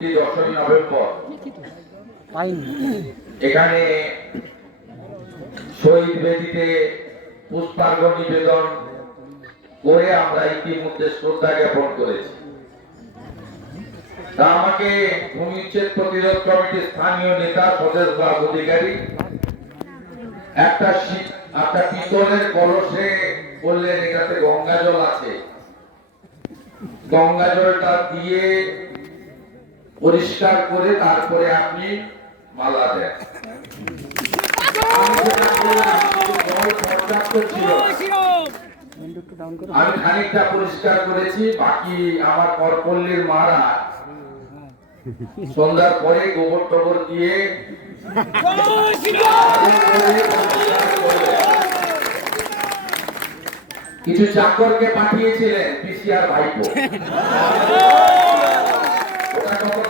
10ই November এখানে শহীদ বেদিতে পুষ্পার্ঘ নিবেদন করে আমরা ইতিমধ্যে শ্রদ্ধা জ্ঞাপন করেছি। তা আমাকে ভূমি উচ্ছেদ প্রতিরোধ কমিটির স্থানীয় নেতা স্বদেশ দাস অধিকারী একটা পিতলের কলসে বললেন এটাতে গঙ্গা জল আছে, গঙ্গা জলটা দিয়ে পরিষ্কার করে তারপরে আপনি মালা দেন। আমি খানিকটা পরিষ্কার করেছি, বাকি আমার করপল্লীর মারা সন্ধ্যার পরে গোবর টবর দিয়ে কিছু চাকরকে পাঠিয়েছিলেন পিসিআর ভাইপো,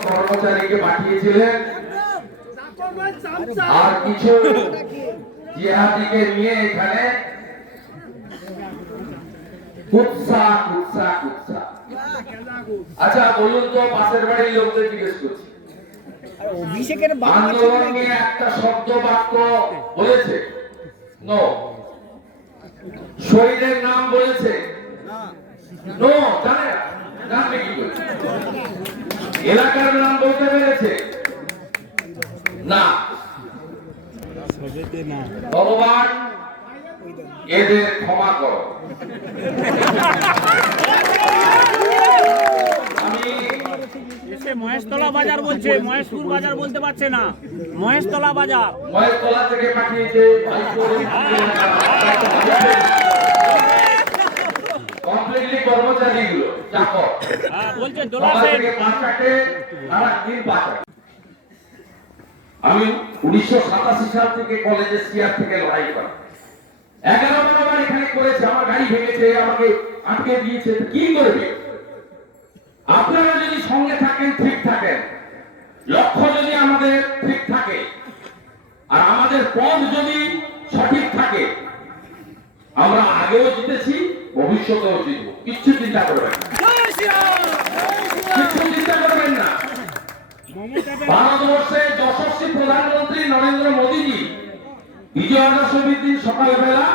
কর্মচারীকে পাঠিয়েছিলেন আর কিছু জিহাদিকে নিয়ে এখানে কুৎসা কুৎসা কুৎসা। আচ্ছা বলুন তো, পাশের বাড়ির লোকদের জিজ্ঞেস করছি, আন্দোলন নিয়ে একটা শব্দ বাক্য বলেছে? নো। শহীদের নাম বলেছে? নো। জানে নাম কি বলছে? এলাকার নাম বলতে পেরেছে? না। ভগবান এদের ক্ষমা করো। মহেশতলা বাজার বলছে, মহেশপুর বাজার বলতে পারছে না, মহেশতলা বাজার। মহেশতলা থেকে পাঠিয়েছে কমপ্লিটলি কর্মচারীগুলো চাকর বলছে আমি 1987 সাল থেকে কলেজে সিআর থেকে লড়াই করি, 11 বার এখানে করেছে, আমার গাড়ি ভেঙেছে, আমাকে আটকে দিয়েছে। কি করবে? আপনারা যদি সঙ্গে থাকেন, ঠিক থাকেন, লক্ষ্য যদি আমাদের ঠিক থাকে আর আমাদের পথ যদি সঠিক থাকে, আমরা আগেও জিতেছি, ভবিষ্যতেও জিতবো। কিচ্ছু চিন্তা করবেন না, কিচ্ছু চিন্তা করবেন না। ভারতবর্ষের যশস্বী প্রধানমন্ত্রী নরেন্দ্র মোদীজি বিজয়া দশমীর দিন সকালবেলা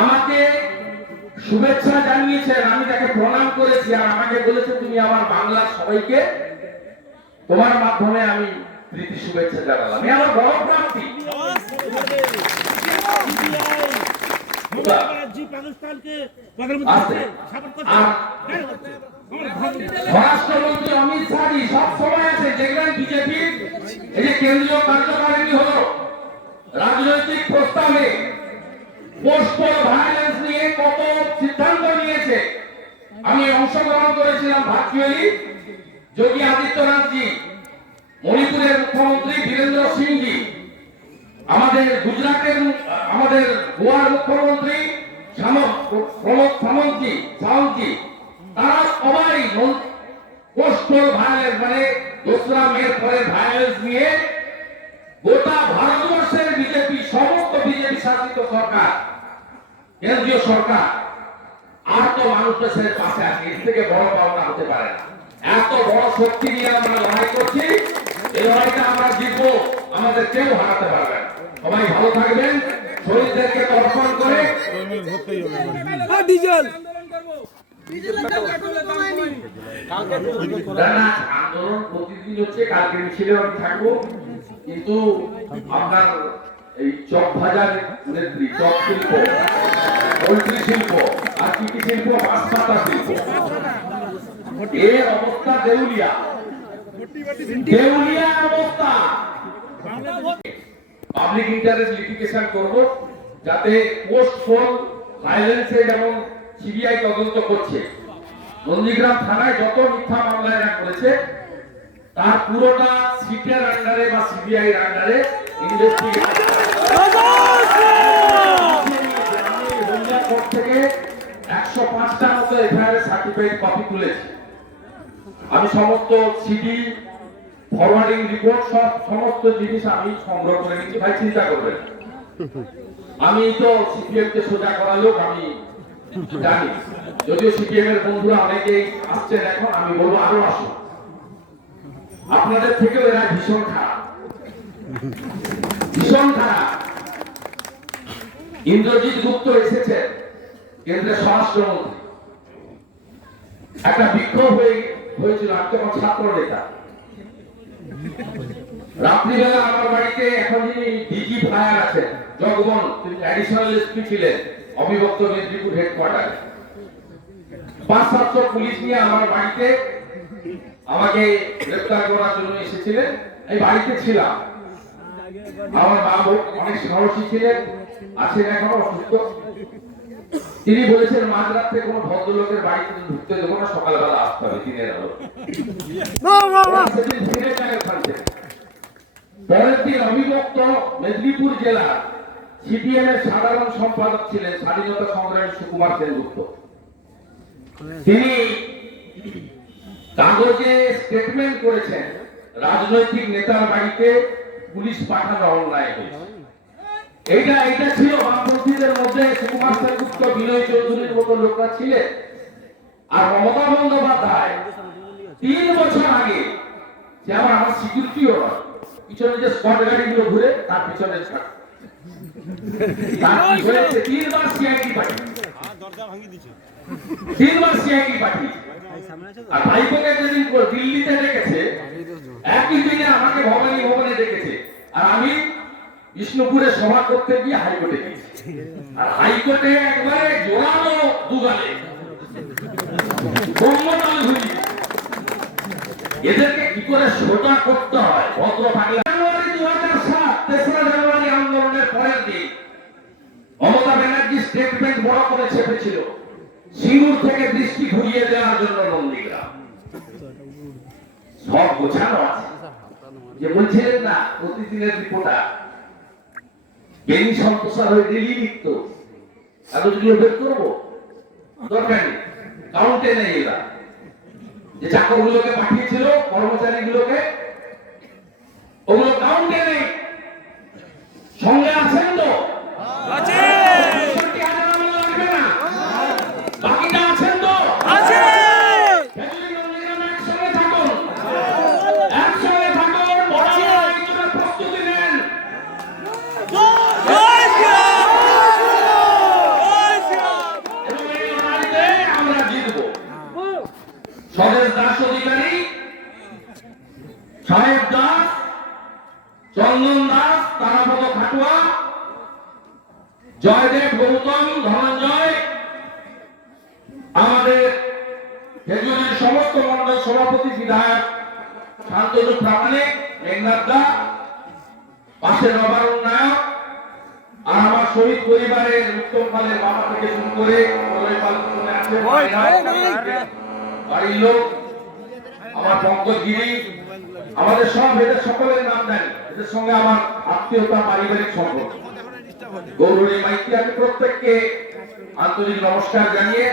আমাকে শুভেচ্ছা জানিয়েছেন, আমি তাকে প্রণাম করেছি, আর আমাকে বলেছে তুমি আমার বাংলার সবাইকে তোমার মাধ্যমে আমি প্রীতি শুভেচ্ছা জানালাম। এই আমার বড় প্রাপ্তি। স্বরাষ্ট্রমন্ত্রী অমিত শাহ সব সময় আছে, দেখবেন বিজেপির এই যে কেন্দ্রীয় কার্যকারিণী হলো রাজনৈতিক প্রস্তাবে পোস্টাল ভায়োলেন্স নিয়ে কত সিদ্ধান্ত নিয়েছে। আমি অংশগ্রহণ করেছিলাম ভার্চুয়ালি। যোগী আদিত্যনাথজি, মণিপুরের মুখ্যমন্ত্রী বীরেন্দ্র সিংজি, আমাদের গুজরাটের, আমাদের গোয়ার মুখ্যমন্ত্রী প্রমোদ সাওন্তজি, তারা সবাই পোস্টাল ভায়োলেন্স মানে দোসরা মের পরে ভায়োলেন্স নিয়ে গোটা ভারতবর্ষের বিজেপি, সমস্ত বিজেপি শাসিত সরকার, কেন্দ্রীয় সরকার আর তো মানুষ দেশের পাশে আছে। এর থেকে বড় পাওনা হতে পারে না। এত বড় শক্তি নিয়ে আমরা লড়াই করছি, এই লড়াইটা আমরা জিতবো, আমাদের কেউ হারাতে পারবে না। সবাই ভালো থাকবেন, শহীদদেরকে তর্পণ করে আন্দোলন প্রতিদিন হচ্ছে। কালকে মিছিলে আমি থাকবো, কিন্তু আপনার এই চক ভাজার নেত্রী, চক শিল্প, পোল্ট্রি শিল্প আর কৃষি শিল্প, মাছ শিল্প, এর অবস্থা দেউলিয়া, দেউলিয়া অবস্থা। পাবলিক ইন্টারেস্ট লিটিগেশন করব, যাতে পোস্টফোল ভায়োলেন্সে যেমন সিবিআই তদন্ত করছে, নন্দীগ্রাম থানায় যত মিথ্যা মামলা এরা করেছে তার পুরোটা সিটের আন্ডারে বা সিবিআই এর আন্ডারে ইনভেস্টিগেশন থেকে 105টা মতো এফআইআর সার্টিফাইড কপি তুলেছি। আমি সমস্ত সিডি, ফরওয়ার্ডিং রিপোর্ট, সমস্ত জিনিস আমি সংগ্রহ করে নিচ্ছি। ভাই চিন্তা করবেন, আমি তো সিপিএম কে সোজা করা লোক, আমি জানি। যদিও সিপিএম এর বন্ধুরা অনেকেই আসছেন এখন, আমি বলবো আরো আসুন, আপনাদের থেকেও এরা ভীষণ খারাপ, ভীষণ খারাপ। ইন্দ্রজিৎ গুপ্ত এসেছেন কেন্দ্রের স্বরাষ্ট্রমন্ত্রী, একটা বিক্ষোভ হয়েছিল, আমি তখন ছাত্র নেতা। রাত্রিবেলা আমার বাড়িতে এখন যিনি ডিজি ফায়ার আছেন জগবন, তিনি অ্যাডিশনাল এসপি ছিলেন অবিভক্ত মেদিনীপুর হেডকোয়ার্টার, 500-700 পুলিশ নিয়ে আমার বাড়িতে আমাকে গ্রেফতার করার জন্য এসেছিলেন। আমি বাড়িতে ছিলাম, আমার বাবু অনেক সাহসী ছিলেন, আছেন এখনো অসুস্থ। তিনি বলেছেন মাঝরাত্রে কোনো ভদ্রলোকের বাড়িতে ঢুকতে দেবো না, সকালবেলা আসতে হবে দিনের আলো। সেদিন ফিরে গেলেন ওখানে। পরের দিন অবিভক্ত মেদিনীপুর জেলা সিপিএম এর সাধারণ সম্পাদক ছিলেন স্বাধীনতা সংগ্রামী সুকুমার সেনগুপ্ত। তিনি কাগজে স্টেটমেন্ট করেছেন রাজনৈতিক নেতার বাড়িতে পুলিশ পাঠানো অন্যায় হয়েছে। এইটা ছিল বামপন্থীদের মধ্যে সুকুমার সেনগুপ্ত, বিনয় চৌধুরীর মতো লোকরা ছিলেন। আর মমতা বন্দ্যোপাধ্যায় 3 বছর আগে, যে আমার সিকিউরিটিও নয়, পিছনে যে স্কট গাড়িগুলো ঘুরে তার পিছনে 3বার সিআইডি পাঠিয়েছে, 3বার সিআইডি পাঠিয়েছে। আর ভাইপোকে যেদিন দিল্লিতে ডেকেছে, একই দিনে আমাকে ভবনে ডেকেছে, আর আমি বিষ্ণুপুরে সভা করতে গিয়ে হাইকোর্টে গেছি। আর হাইকোর্টে একবারে জোরালো দুগালে এদেরকে কি করে সোজা করতে হয় ভদ্র বাংলা। জানুয়ারি 2007, 3রা জানুয়ারি আন্দোলনের পরের দিন মমতা ব্যানার্জি স্টেটমেন্ট বড় করে ছেপেছিল সিঙ্গুর থেকে দৃষ্টি ঘুরিয়ে দেওয়ার জন্য নন্দীগ্রাম। সব গোছানো আছে, যে বলছিলেন না প্রতিদিনের রিপোর্টার জ্ঞানী সম্প্রসার হয়ে ডেলি লিখত, কাগজগুলো বের করবো, দরকার নেই, কাউন্টে নেই। এরা যে চাকরগুলোকে পাঠিয়েছিল, কর্মচারীগুলোকে, ওগুলো কাউন্টে নেই। সঙ্গে আছেন তো? বাকিটা আছেন তো? একসঙ্গে থাকুন, একসঙ্গে থাকুন, প্রস্তুতি নেন। আমরা জিতবো। স্বদেশ দাস অধিকারী, সাহেব দাস, চন্দন দাস, তারাপদ খাটুয়া, জয়দেব গৌতম, ধনঞ্জয়, আমাদের খেজুরের সমস্ত মন্ডল সভাপতি বিধায়ক শান্তনু প্রামাণিক, মেঘনাথ দা, পাশে নবারুণ নায়ক, আর আমার শহীদ পরিবারের উত্তম পালের বাবা থেকে শুরু করে বাড়ির লোক, আমার পঙ্কজগিরি, আমাদের সব এদের সকলের নাম জানি, এদের সঙ্গে আমার আত্মীয়তা, পারিবারিক সম্পর্ক। গৌরী মাইতি, আমি প্রত্যেককে আন্তরিক নমস্কার জানিয়ে,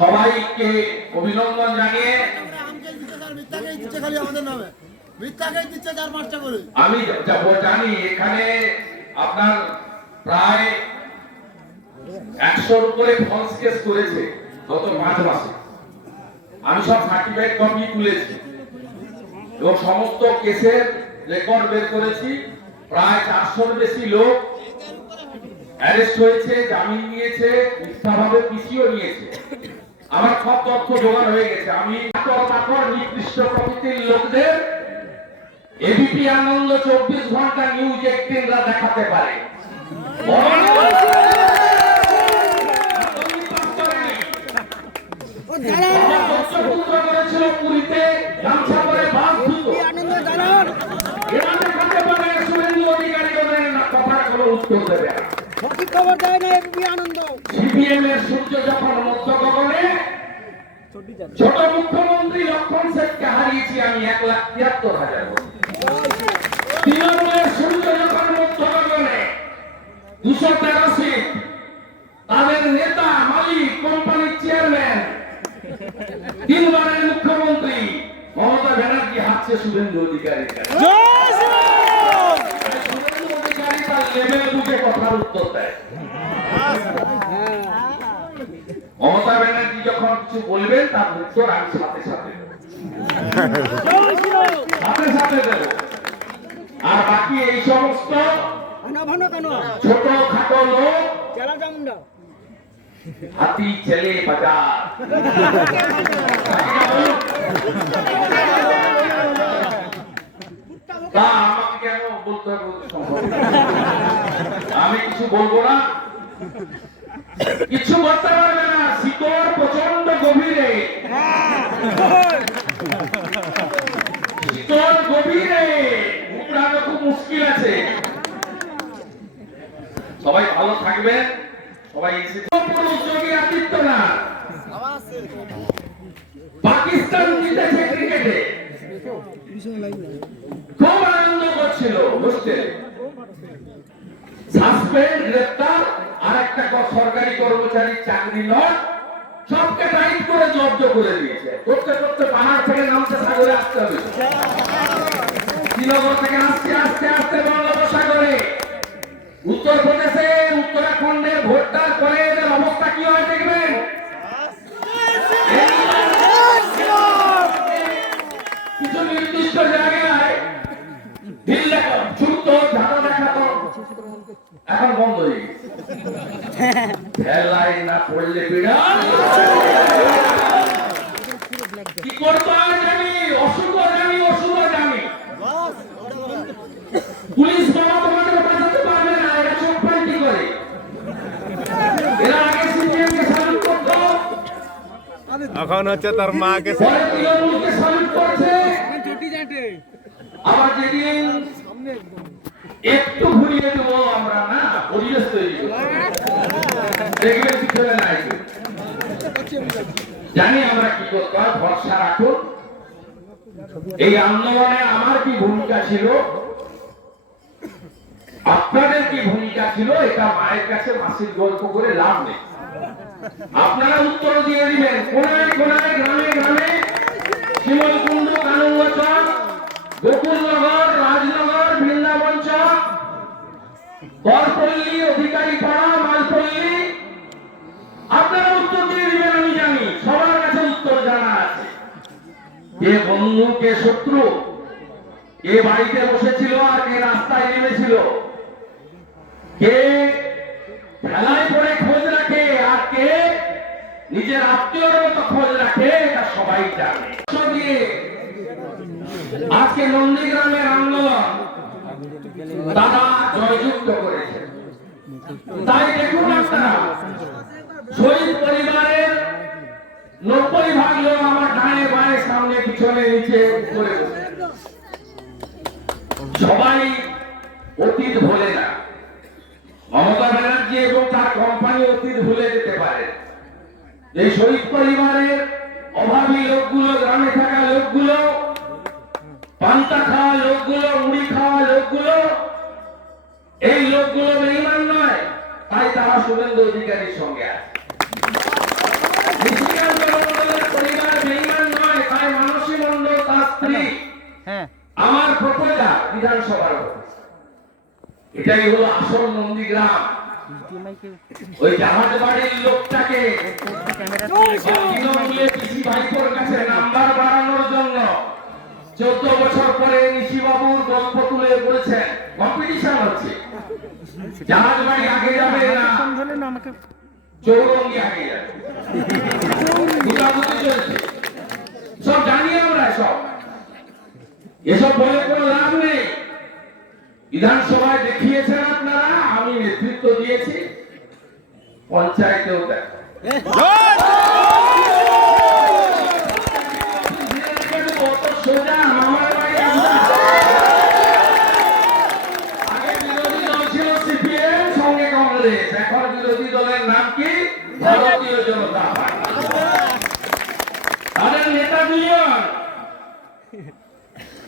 সবাইকে অভিনন্দন জানিয়ে, আমি জানি এখানে আপনার প্রায় 100-র উপরে ফলস কেস করেছে গত 5 মাসে। আমি সব সার্টিফাইড কপি তুলেছি এবং সমস্ত কেসের রেকর্ড বের করেছি। প্রায় 400-র বেশি লোক অ্যারেস্ট হয়েছে, জামিন নিয়েছে, মিথ্যাভাবে পিসিও নিয়েছে। আমার সব তথ্য জোগাড় হয়ে গেছে। আমি নির্দিষ্ট প্রকৃতির লোকদের এবিপি আনন্দ 24 ঘন্টা নিউজ 18রা দেখাতে পারে। করেছিল পুরীতে গামছা পরে বাস ধুতো, এরা দেখাতে পারে শুভেন্দু অধিকারী ওদের কথার কোনো উত্তর দেবে না। সিপিএম এর সূর্য যখন মধ্য গগনে, ছোট মুখ্যমন্ত্রী লক্ষণ সেনকে হারিয়েছি আমি 1,73,000 ভোট। তৃণমূলের সূর্য যখন মধ্য গগনে 213 সিট, তাদের নেতা, মালিক, কোম্পানির চেয়ারম্যান, 3বারের মুখ্যমন্ত্রী মমতা ব্যানার্জি হাসছে শুভেন্দু অধিকারীর কাছে। শুভেন্দু অধিকারী তার লেভেল বুঝে কথার উত্তর দেয়। মমতা ব্যানার্জি যখন কিছু বলবেন তার উত্তর আমি সাথে সাথে করতে দেব। আর বাকি এই সমস্ত ছোট খাটো লোক হাতি ছেলে বাজার তা আমাকে কেন বলতে হবে সম্ভব? আমি কিছু বলবো না, কিছু করতে পারবে না। শিকড় প্রচন্ড গভীরে, শিকড় গভীরে উপড়ানো খুব মুশকিল আছে। সবাই ভালো থাকবেন। সবাই যোগী আদিত্যনাথ পাকিস্তান জিতেছে ক্রিকেটে, খুব আনন্দ করছিল হোস্টেলে। সাসপেন্ড, গ্রেপ্তার, আর একটা সরকারি কর্মচারী চাকরি নয়, সবকে টাইট করে জব্দ করে দিয়েছে। করতে করতে পাহাড় থেকে নামতে সাগরে আসতে হবে। শ্রীনগর থেকে আসতে আসতে আসতে বঙ্গোপসাগরে। উত্তরপ্রদেশে উত্তরাখণ্ডের ভোটটার পরে এদের অবস্থা কি হয় দেখবেন। কিছু নির্দিষ্ট জায়গায় ঢিল দেখা, ছুটতো, ঝাঁটা দেখাতো, এখন বন্ধ হয়ে গেছে। খেলায় না পড়লে বিড়াল কি করতো জানি, অশুভ জানি, অশুভ জানি। পুলিশ বাবা তোমাদের বাঁচাতে পারবে না, এরা চোখ পাল্টি করে। এরা আগে সিপিএমকে সালুট করতো, এখন হচ্ছে তার মাকে পরে তৃণমূলকে সালুট করছে। আবার যেদিন একটু ঘুরিয়ে দেবো আমরা, না পরিবেশ তৈরি করবো, দেখবেন পিছনে নাই। জানি আমরা কি করতে হয়, ভরসা রাখুন। এই আন্দোলনে আমার কি ভূমিকা ছিল, আপনাদের কি ভূমিকা ছিল, এটা মায়ের কাছে মাসির গল্প করে লাভ নেই। আপনারা উত্তর দিয়ে দিবেন। কোনায় কোনায়, গ্রামে গ্রামে, শিমলকুণ্ড, কানুঙ্গচক, গোকুলনগর, রাজনগর, বৃন্দাবন চক, বরপল্লী, অধিকারী পাড়া, মালপল্লী, আপনারা উত্তর দিয়ে দিবেন। আমি জানি সবার কাছে উত্তর জানা আছে। কে বন্ধু, কে শত্রু, কে বাড়িতে বসেছিল আর কে রাস্তায় নেমেছিল, কে খেলায় পরে খোঁজ রাখে আর কে নিজের আত্মীয়র মতো খোঁজ রাখে, এটা সবাই জানে। আজকে নন্দীগ্রামের আন্দোলন তারা জয়যুক্ত করেছে। তাই দেখুন আপনারা, শহীদ পরিবারের 90% লোক আমার ডানে বাঁয়ে, সামনে পিছনে, নিচে করে বসে। সবাই অতীত ভোলে না। মমতা ব্যানার্জি এবং তার কোম্পানি অতীত ভুলে যেতে পারে। এই শহীদ পরিবারের অভাবী লোকগুলো, গ্রামে থাকা লোকগুলো, পান্তা খাওয়া লোকগুলো, মুড়ি খাওয়া লোকগুলো, এই লোকগুলো বেঈমান নয়, তাই তারা শুভেন্দু অধিকারীর সঙ্গে আছে। নিশিকান্ত মণ্ডলের পরিবার বেঈমান নয়, তাই মানসী মণ্ডল, তার স্ত্রী আমার প্রপোজাল বিধানসভার। এটাই হলো আসল নন্দীগ্রাম। ওই জাহাজ বাড়ির লোকটাকে পিসি ভাইপোর কাছে নাম্বার বাড়ানোর জন্য 14 বছর পরে নিশিবাবুর গল্প তুলে বলেছেন। কম্পিটিশন হচ্ছে, জাহাজ বাড়ি আগে যাবে না চৌরঙ্গি আগে যাবে, দুটাবুতি চলছে। সব জানি আমরা, সব এসব বলে কোনো লাভ নেই। বিধানসভায় দেখিয়েছেন আপনারা, আমি নেতৃত্ব দিয়েছি, পঞ্চায়েতেও দেখো। সোজা আমার বাড়ি। আগে বিরোধী দল ছিল সিপিএম, সঙ্গে কংগ্রেস, এখন বিরোধী দলের নাম কি? ভারতীয় জনতা পার্টি। তাদের নেতা দুজন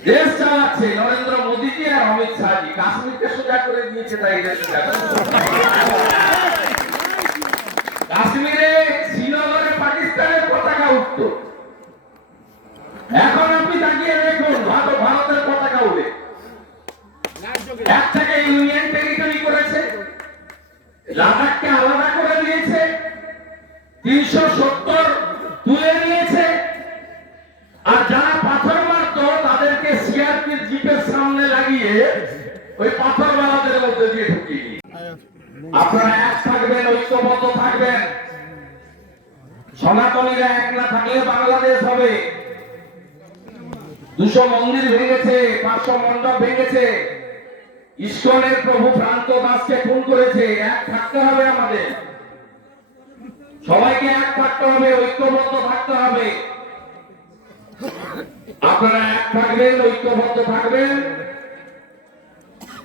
দেশ চালাচ্ছে, নরেন্দ্র মোদীজি আর অমিত শাহজি। কাশ্মীরকে সোজা করে দিয়েছে, তাই কাশ্মীরে, শ্রীনগরে পাকিস্তানের পতাকা উঠত। এখন আপনি তাকিয়ে দেখুন, ভারতের পতাকা উঠে। একটাকে ইউনিয়ন টেরিটরি করেছে, লাদাখকে আলাদা করে দিয়েছে, 370 তুলে নিয়েছে। আর যারা পাথর মারত তাদেরকে সিআরপির জিপে ওই পাথরওয়ালাদের মধ্যে দিয়ে ঢুকিয়ে দিই। আপনারা এক থাকবেন, ঐক্যবদ্ধ থাকবেন। সনাতনীরা এক না থাকলে বাংলাদেশ হবে। 200 মন্দির ভেঙেছে, 500 মণ্ডপ ভেঙেছে, ইস্কনের প্রভু প্রান্ত দাসকে খুন করেছে। এক থাকতে হবে আমাদের, সবাইকে এক থাকতে হবে, ঐক্যবদ্ধ থাকতে হবে। আপনারা এক থাকবেন, ঐক্যবদ্ধ থাকবেন।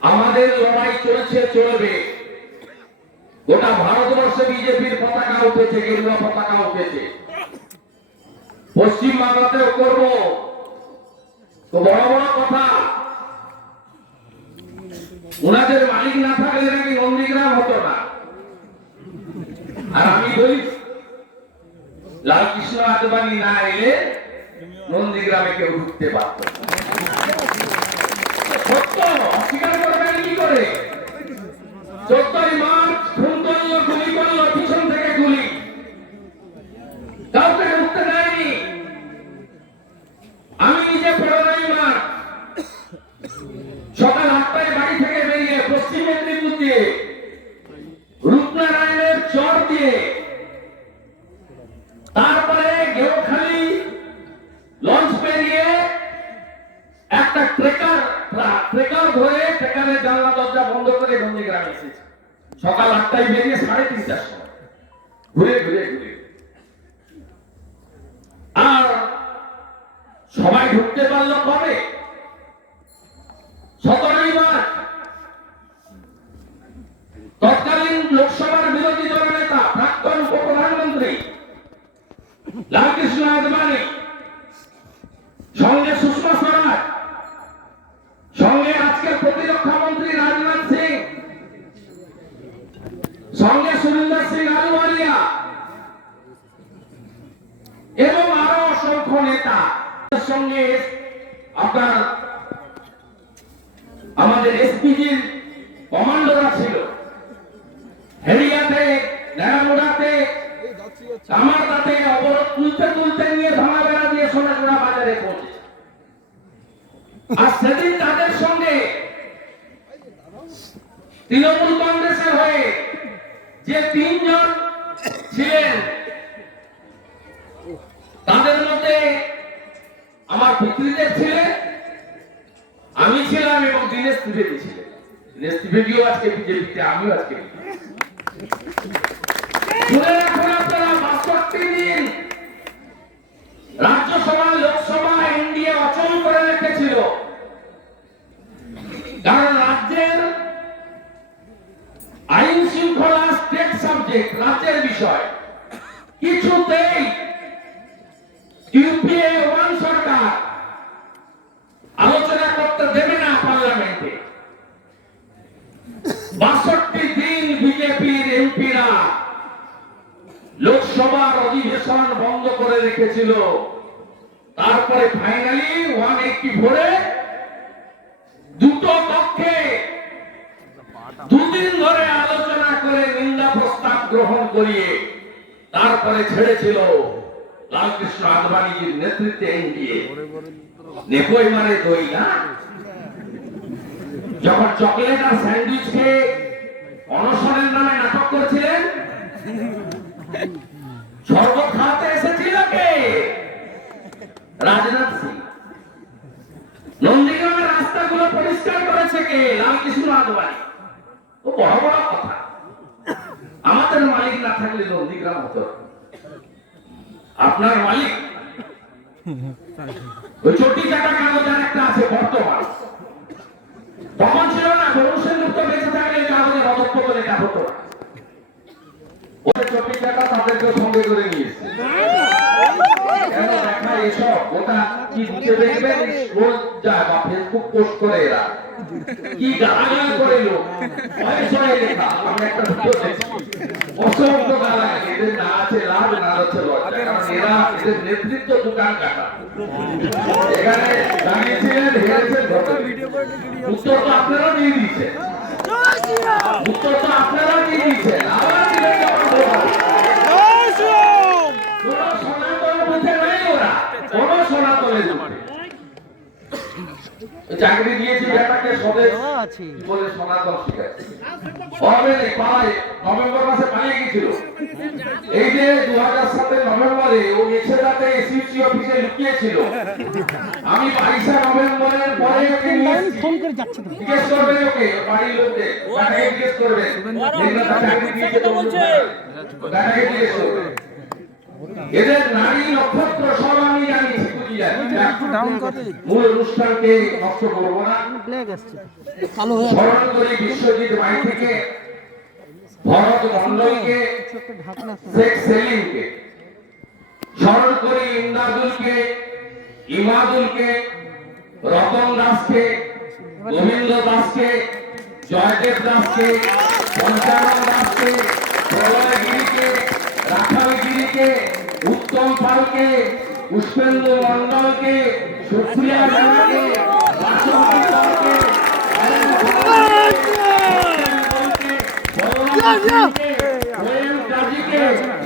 আমাদের লড়াই চলছে, চলবে। গোটা ভারতবর্ষে বিজেপির পতাকা উঠেছে, গেরুয়া পতাকা উঠেছে। পশ্চিম বাংলাতেও করব। তো বড় বড় কথা, ওনাদের মালিক না থাকলে নাকি নন্দীগ্রাম হতো না। আর আমি বলি লালকৃষ্ণ আদবানি না এলে নন্দীগ্রামে কেউ ঢুকতে পারত না। সত্য অস্বীকার করবেন কি করে? 14ই মার্চ খুন করলো, গুলি করলো, পিছন থেকে গুলি, কাউকে ঢুকতে দেয়নি। আমি নিজে 15ই মার্চ সকাল 8টায় বাড়ি থেকে বেরিয়ে পশ্চিম মেদিনীপুর দিয়ে রূপনারায়ণের চর দিয়ে তারপরে গেরুখালি লঞ্চ পেরিয়ে একটা ট্রেকার ধরে ট্রেকারের জানলা দরজা বন্ধ করে নন্দীগ্রামে এসেছে। সকাল 8টায় বেরিয়ে 3:30টার সময় ঘুরে ঘুরে ঘুরে। আর সবাই ঢুকতে পারলো কবে? 17ই মার্চ তৎকালীন লোকসভার বিরোধী দল নেতা প্রাক্তন উপপ্রধানমন্ত্রী লালকৃষ্ণ আদবানি, সঙ্গে সুষমা স্বরাজ, সঙ্গে আজকের প্রতিরক্ষা মন্ত্রী রাজনাথ সিং, সঙ্গে সুরিন্দর সিং আলুওয়ালিয়া এবং আরো অসংখ্য নেতা সঙ্গে আপনার আমাদের এসপিজির কমান্ডোরা ছিল। হেরিয়াতে, নারায়ণগড়াতে, কামারদাতে অবরোধ তুলতে তুলতে নিয়ে ভাঙা বেড়া দিয়ে সোনাচূড়া বাজারে পৌঁছে। আর সেদিন তাদের সঙ্গে তৃণমূল কংগ্রেসের হয়ে যে 3 জন ছিলেন, তাদের মধ্যে আমার পিতৃদেব ছিলেন, আমি ছিলাম এবং দীনেশ ত্রিবেদী ছিলেন। দীনেশ ত্রিবেদীও আজকে বিজেপিতে, আমিও আজকে। শুনে রাখুন আপনারা, 62 দিন রাজ্যসভা লোকসভা এনডিএ অচল করে রেখেছিল। কারণ রাজ্যের আইন শৃঙ্খলা স্টেট সাবজেক্ট, রাজ্যের বিষয়, কিছুতেই ইউপিএ 1 সরকার আলোচনা করতে দেবে না পার্লামেন্টে। 62 দিন বিজেপির এমপিরা লোকসভার অধিবেশন বন্ধ করে রেখেছিল। তারপরে ফাইনালি 184-এ দুটো পক্ষে 2 দিন ধরে আলোচনা করে নিন্দা প্রস্তাব গ্রহণ করিয়ে তারপরে ছেড়েছিল লালকৃষ্ণ আদবানিজির নেতৃত্বে এনডিএ। নেপই মানে দই না? যখন চকলেট আর স্যান্ডউইচ খেয়ে অনশনের নামে নাটক করছিলেন, শরবত খাওয়াতে এসেছিল কে? রাজনাথ সিং। নন্দীগ্রামের রাস্তাগুলো পরিষ্কার করেছে কে? লালকৃষ্ণ আদবানি। ও বড় বড় কথা। আমাদের মালিক না থাকলে নন্দীগ্রাম হতো। আপনার মালিক ওই চটি চাটা কাগজ আর একটা আছে বর্তমান, তখন ছিল না। বরুণ সেনগুপ্ত বেঁচে থাকলে কাগজের অদক্ষতা এটা হতো না। ওই চটি চাটা তাদেরকে সঙ্গে করে নিয়েছে। কেন দেখা এসব ওটা কি দিতে দেখবেন, রোজ যায় বা ফেসবুক পোস্ট করে এরা কি গালাগাল করে লোক লেখা। আমি একটা ভিডিও দেখছি, অসংখ্য গালাগাল। এদের না আছে লাভ, না আছে লজ্জা। কারণ এরা, এদের নেতৃত্ব দোকান কাটা। এখানে দাঁড়িয়েছিলেন, হেরেছেন, উত্তর তো আপনারা দিয়ে দিচ্ছেন, উত্তর তো আপনারা দিয়ে দিচ্ছেন। আবার দিলেন কোন সনাতন বুঝে নাই ওরা, কোন সনাতনের বুঝে। চাকরি দিয়েছি বেটাকে স্বদেশ বলে সনাতন শিখাচ্ছে হবে নেই পালায় নভেম্বর মাসে পালিয়ে গেছিল। এই যে 2007 নভেম্বরে ও মেছেদাতে এসইউসি অফিসে লুকিয়েছিল। আমি 22 নভেম্বরের পরে ওকে নিয়ে ফোন করে যাচ্ছে তো জিজ্ঞেস করবে ওকে বাড়ির লোকদের তাকে জিজ্ঞেস করবে নির্মাতা চাকরি দিয়েছে তো বলছে তাকে জিজ্ঞেস করবে। এদের নারী নক্ষত্র সব আমি জানি ঠিকই জানি। মূল অনুষ্ঠানকে নষ্ট করবো না। স্মরণ করি বিশ্বজিৎ বাড়ি থেকে ভরত মন্ডলকে, শেখ সেলিমকে, স্মরণ করি ইমদাদুলকে, ইমাদুলকে, রতন দাসকে, গোবিন্দ দাসকে, জয়দেব দাসকে, পঞ্চানন দাসকে, প্রলয় গিরিকে, রাখাল গিরিকে, উত্তম পালকে, পুষ্পেন্দু মন্ডলকে, সুপ্রিয়া রায়কে, বাসন্তী পালকে,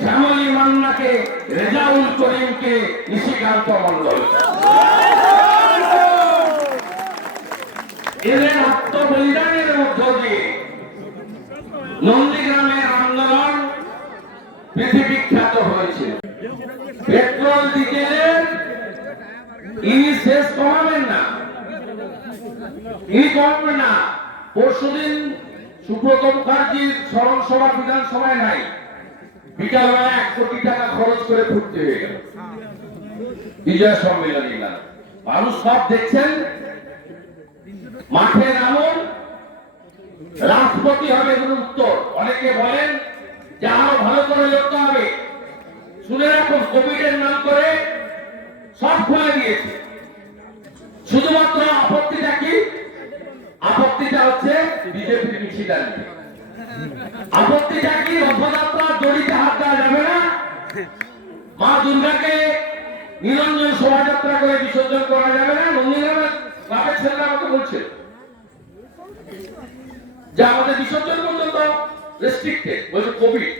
শ্যামলী মান্নাকে, রেজাউল করিমকে, নিশিকান্ত মন্ডল। এদের আত্মবলিদানের মধ্য দিয়ে নন্দীগ্রামের আন্দোলন পৃথিবী খ্যাত হয়েছিল। পেট্রোল ডিজেলের ইনি শেষ কমাবেন না, ইনি কমবে না। পরশুদিন সুব্রত মুখার্জির স্মরণ সভা বিধানসভায় নাই, বিকালবেলা 1 কোটি টাকা খরচ করে ফুটতে হয়ে গেল বিজয় সম্মেলনী না। মানুষ সব দেখছেন, মাঠে নামুন, রাষ্ট্রপতি হবে এগুলো উত্তর। অনেকে বলেন যে আরো ভালো করে লড়তে হবে। শুনে রাখুন, কোভিডের নাম করে সব খুলে দিয়েছে। শুধুমাত্র আপত্তিটা কি? আপত্তিটা হচ্ছে বিজেপির মিছিল আনবে। আপত্তিটা কি? রথযাত্রার দড়িতে হাত দেওয়া যাবে না, মা দুর্গাকে নিরঞ্জন শোভাযাত্রা করে বিসর্জন করা যাবে না। নন্দীগ্রামের বাপের ছেলেরা আমাকে বলছে যে আমাদের বিসর্জন পর্যন্ত রেস্ট্রিক্টেড, বলছে কোভিড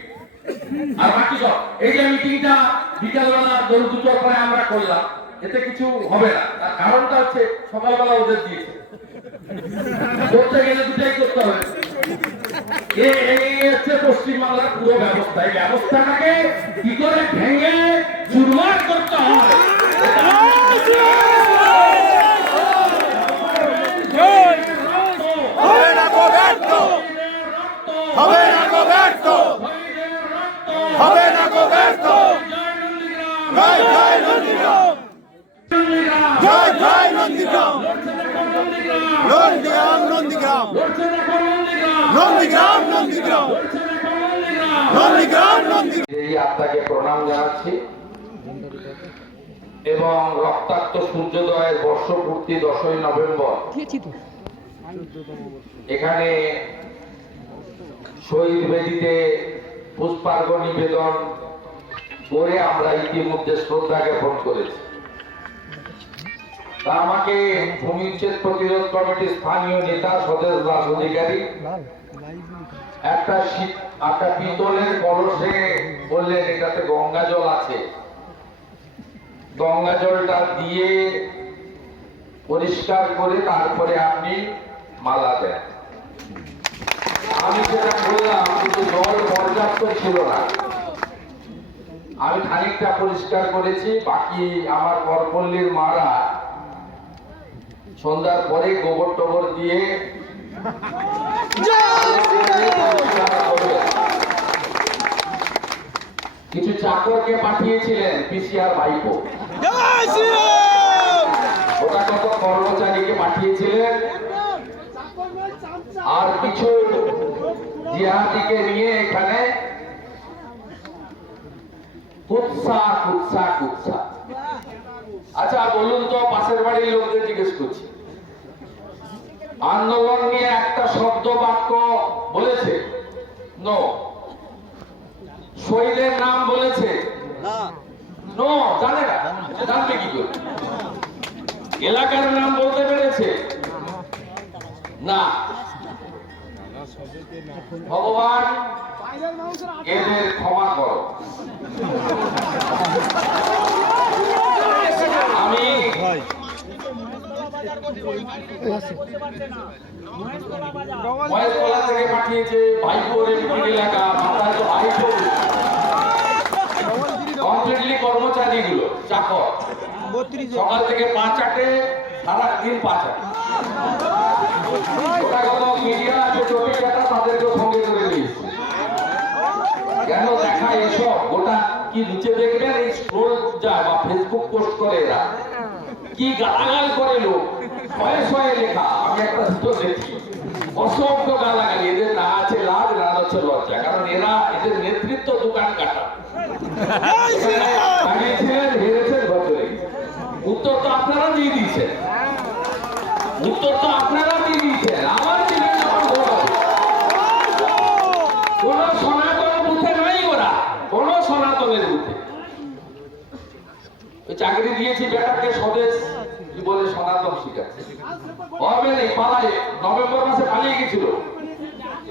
আর বাকি সব। এই যে মিটিংটা বিকালবেলা 2টার পরে আমরা করলাম, এতে কিছু হবে না। তার কারণটা হচ্ছে সকালবেলা ওদের দিয়েছে, করতে গেলে দুটাই করতে হবে। এই হচ্ছে পশ্চিমবাংলার পুরো ব্যবস্থা। এই ব্যবস্থাটাকে কি করে ভেঙে চুরমার করতে হয়, এই আত্মাকে প্রণাম জানাচ্ছি এবং রক্তাক্ত সূর্যোদয়ের বর্ষপূর্তি 10ই নভেম্বর এখানে শহীদ বেদিতে পুষ্পার্ঘ্য নিবেদন করে আমরা ইতিমধ্যে শ্রদ্ধা জ্ঞাপন করেছি। তা আমাকে ভূমি উচ্ছেদ প্রতিরোধ কমিটির স্থানীয় নেতা স্বদেশ দাস অধিকারী একটা পিতলের কলসে বললেন এটাতে গঙ্গা জল আছে, গঙ্গা জলটা দিয়ে পরিষ্কার করে তারপরে আপনি মালা দেন। আমি যেটা বললাম, কিন্তু জল পর্যাপ্ত ছিল না। আমি খানিকটা পরিষ্কার করেছি, বাকি আমার করপল্লীর মারা সন্ধ্যার পরে গোবর টোবর দিয়ে কিছু চাকরকে পাঠিয়েছিলেন পিসিআর ভাইপো, ওটা কত কর্মচারীকে পাঠিয়েছিলেন, আর কিছু জিহাদিকে নিয়ে এখানে কুৎসা কুৎসা কুৎসা। আচ্ছা বলুন তো, পাশের বাড়ির লোকদের জিজ্ঞেস করছি, আন্দোলন নিয়ে একটা শব্দ বাক্য বলেছে? নো। শহীদের নাম বলেছে? নো। জানে না, জানবে কি করে? এলাকার নাম বলতে পেরেছে? না। ভগবান এদের ক্ষমা করো। আমি মহেশতলা বাজার বলতে বলতে পারছে না। মহেশতলা বাজার। মহেশতলা থেকে পাঠিয়েছে ভাইপোর এলাকা মাথায় তো ভাইপো কমপ্লিটলি কর্মচারীগুলো চাকর সকাল থেকে 5-8 সারা দিন 5-8 ওটা কোনো মিডিয়া আছে চটিকাটা তাদেরকে সঙ্গে করে দিয়েছে কেন দেখায় এসব গোটা কি নিচে দেখবেন এই স্ক্রোল যায় বা ফেসবুক পোস্ট করে এরা কি গালাগাল করে লোক শয়ে শয়ে লেখা আমি একটা ভিডিও দেখছি অসংখ্য গালাগালি এদের না আছে লাভ না হচ্ছে লজ্জা কারণ এরা এদের নেতৃত্ব দোকান কাটা দাঁড়িয়েছিলেন হেরেছেন ভদ্রে উত্তর তো আপনারা দিয়ে দিয়েছেন উত্তর তো আপনারা দিয়ে দিয়েছেন আমার ছিলেন যখন ভোট হবে কোন সনাতন বুথে নাই ওরা কোন সনাতনের বুথে ওই চাকরি দিয়েছি বেটাকে স্বদেশ কি বলে সনাতন শিখাচ্ছে হবে নেই পালায় নভেম্বর মাসে পালিয়ে গেছিল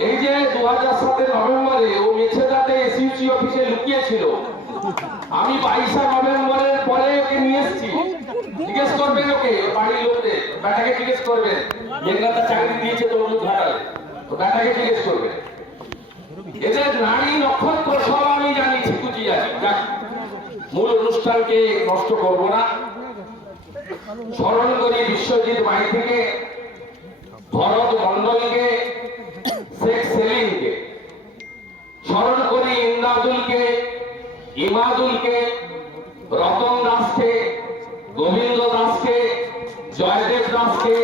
এই যে 2007 নভেম্বরে ও মেছেদাতে এসইউসি অফিসে লুকিয়েছিল আমি 22 নভেম্বরের পরে ওকে নিয়ে এসেছি জিজ্ঞেস করবেন ওকে বাড়ির লোকদের বেটাকে জিজ্ঞেস করবেন মেঘনাথা চাকরি দিয়েছে তরমুজ ঘাটালে তো বেটাকে জিজ্ঞেস করবেন এদের নারী নক্ষত্র সব আমি জানি ঠিকুচি জানি যাক মূল অনুষ্ঠানকে নষ্ট করব না স্মরণ করি বিশ্বজিৎ বাড়ি থেকে ভরত মন্ডলকে শেখ সেলিমকে স্মরণ করি ইমদাদুলকে ইমাদুলকে রতন দাসকে গোবিন্দ দাসকে জয়দেব দাসকে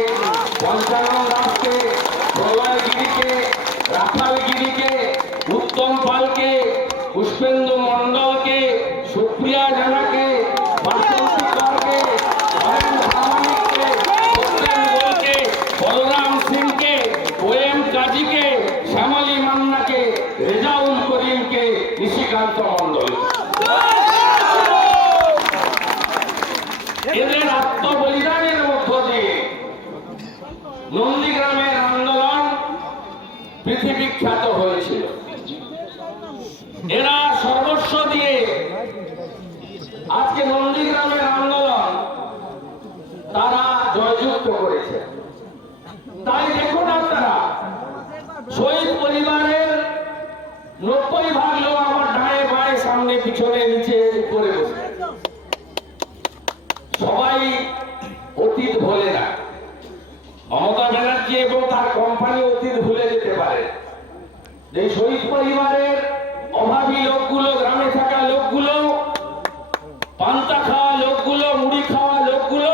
পঞ্চানন দাসকে প্রলয় গিরিকে রাখাল গিরিকে উত্তম পালকে পুষ্পেন্দু মন্ডলকে সুপ্রিয়া জানাকে বাসন্তী করকে হরেন সামানিককে সত্যেন গোলকে বলরাম সিংকে ওএম কাজীকে শ্যামলী মান্নাকে রেজাউল করিমকে নিশিকান্ত মন্ডল এদের আত্মবলিদানের মধ্য দিয়ে নন্দীগ্রামের আন্দোলন পৃথিবী খ্যাত হয়েছিল এরা সর্বস্ব দিয়ে আজকে নন্দীগ্রামের আন্দোলন তারা জয়যুক্ত করেছে তাই দেখুন আপনারা শহীদ পরিবারের 90% লোক আমার ডায়ে বায়ে সামনে পিছনে নিচে উপরে বসে সবাই অতীত ভোলে না মমতা ব্যানার্জি এবং তার কোম্পানি অতীত ভুলে যেতে পারে এই শহীদ পরিবারের অভাবী লোকগুলো গ্রামে থাকা লোকগুলো পান্তা খাওয়া লোকগুলো মুড়ি খাওয়া লোকগুলো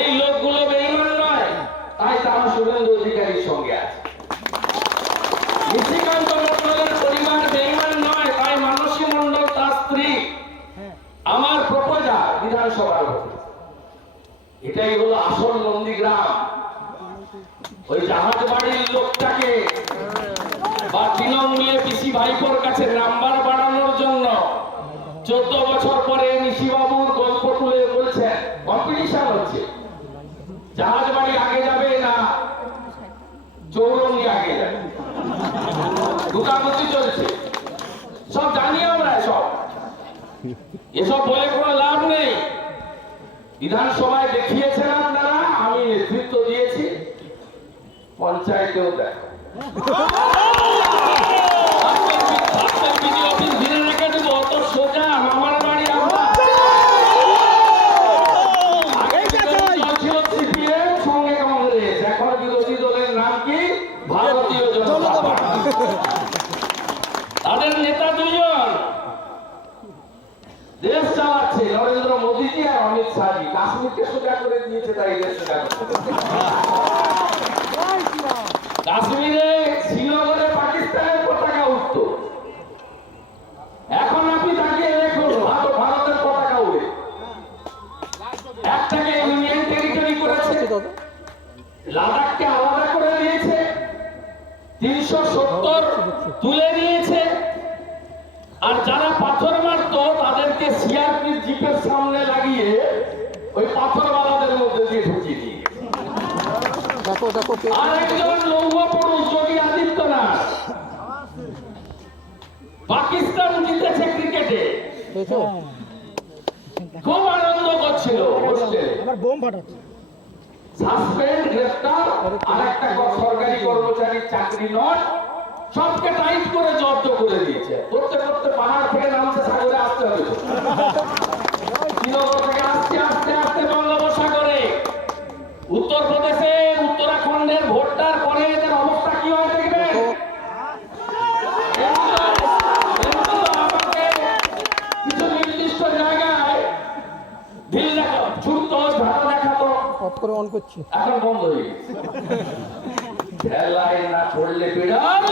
এই লোকগুলো বেঈমান নয় তাই তারা শুভেন্দু অধিকারীর সঙ্গে আছে নিশিকান্ত মন্ডলের পরিবার বেঈমান নয় তাই মানসী মন্ডল তার স্ত্রী আমার প্রপোজাল বিধানসভার ভোটে এটাই হলো আসল নন্দীগ্রাম ওই জাহাজ বাড়ির লোকটাকে বা তৃণমূলে পিসি ভাইপোর কাছে নাম্বার বাড়ানোর জন্য 14 বছর পরে নিশিবাবুর গল্প তুলে বলছেন কম্পিটিশন হচ্ছে জাহাজ বাড়ি আগে যাবে না চৌরঙ্গি আগে যাবে দুটামতি চলছে সব জানি আমরা সব এসব বলে কোনো লাভ নেই বিধানসভায় দেখিয়েছেন আপনারা আমি নেতৃত্ব দিয়েছি পঞ্চায়েতেও দেখো অফিস ঘিরে রেখে দেবো অত সোজা মামার বাড়ি আমরা ছিল সিপিএম সঙ্গে কংগ্রেস এখন বিরোধী দলের নাম কি ভারতীয় জনতা পার্টি তাদের নেতা দুজন দেশ চালাচ্ছে নরেন্দ্র মোদীজি আর অমিত শাহজি কাশ্মীরকে সোজা করে দিয়েছে তাই দেশ সোজা কাশ্মীরে শ্রীনগরে পাকিস্তানের পতাকা উঠত এখন আপনি তাকিয়ে দেখুন ভারতের পতাকা উড়ে একটাকে ইউনিয়ন টেরিটরি করেছে লাদাখকে আলাদা করে দিয়েছে 370 তুলে নিয়েছে আর যারা পাথর মারতো তাদেরকে সিআরপির জিপের সামনে লাগিয়ে ওই পাথরওয়ালাদের মধ্যে দিয়ে ঢুকিয়ে দিয়ে আরেকজন লৌহ পুরুষ যোগী আদিত্যনাথ পাকিস্তান জিতেছে ক্রিকেটে খুব আনন্দ করছিল হোস্টেলে, সাসপেন্ড, গ্রেফতার, আর একটা সরকারি কর্মচারীর চাকরি নয়, সবকে টাইট করে জব্দ করে দিয়েছে। করতে করতে পাহাড় থেকে নামতে সাগরে আসতে হবে, শ্রীনগর থেকে আসতে আসতে আসতে বঙ্গোপসাগরে। উত্তরপ্রদেশে উত্তরাখণ্ডের ভোটটার পরে এদের অবস্থা কি হয় দেখবেন। আমাকে কিছু নির্দিষ্ট জায়গায় ঢিল দেখা ছুটতো, ধারা দেখাতো, এখন বন্ধ হয়ে গেছে। খেলায় না ছড়লে বিড়াল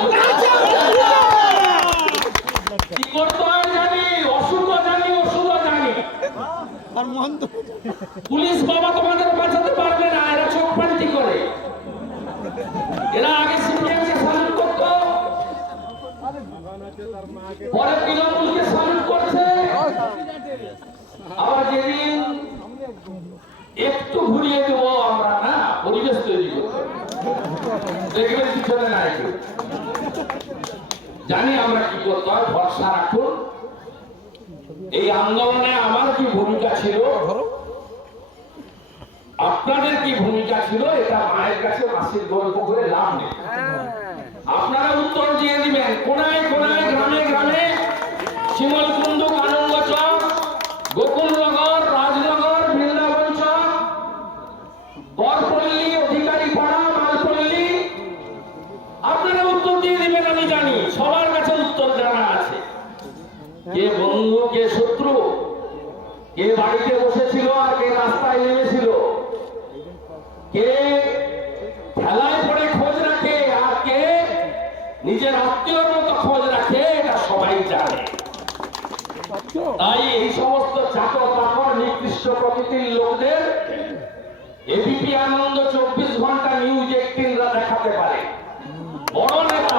কি করতে হয় জানি, অসুখও জানি, ওষুধও জানি। পুলিশ বাবা তোমাদের বাঁচাতে পারবে না, এরা চোখ পাল্টি করে। এরা আগে সিপিএম কে সালুট করতো, পরে তৃণমূলকে সালুট করছে, আবার যেদিন একটু ঘুরিয়ে দেবো আমরা, না পরিবেশ তৈরি করতে দেখবেন পিছনে নাই কেউ। জানি আমরা কি করতে হয়, ভরসা রাখুন। এই আন্দোলনে আমার কি ভূমিকা ছিল, আপনাদের কি ভূমিকা ছিল, এটা মায়ের কাছে মাসির গল্প করে লাভ নেই। আপনারা উত্তর দিয়ে দিবেন। কোনায় কোনায়, গ্রামে গ্রামে, শিমলকুন্ডু, কানন্দ চক, গোকুলনগর, রাজনগর, বৃন্দাবন চক, বরপল্লী, অধিকারী পাড়া, মালপল্লী, আপনারা উত্তর দিয়ে দিবেন। আমি জানি সবার কাছে উত্তর জানা আছে, কে বন্ধু কে শত্রু, কে বাড়িতে বসেছিল আর কে রাস্তায় নেমেছিল, কে খেলায় পড়ে খোঁজ রাখে আর কে নিজের আত্মীয়র মতো খোঁজ রাখে, এটা সবাই জানে। তাই এই সমস্ত চাকর বাকর নিকৃষ্ট প্রকৃতির লোকদের এবিপি আনন্দ 24 ঘন্টা নিউজ 18রা দেখাতে পারে। বড় নেতা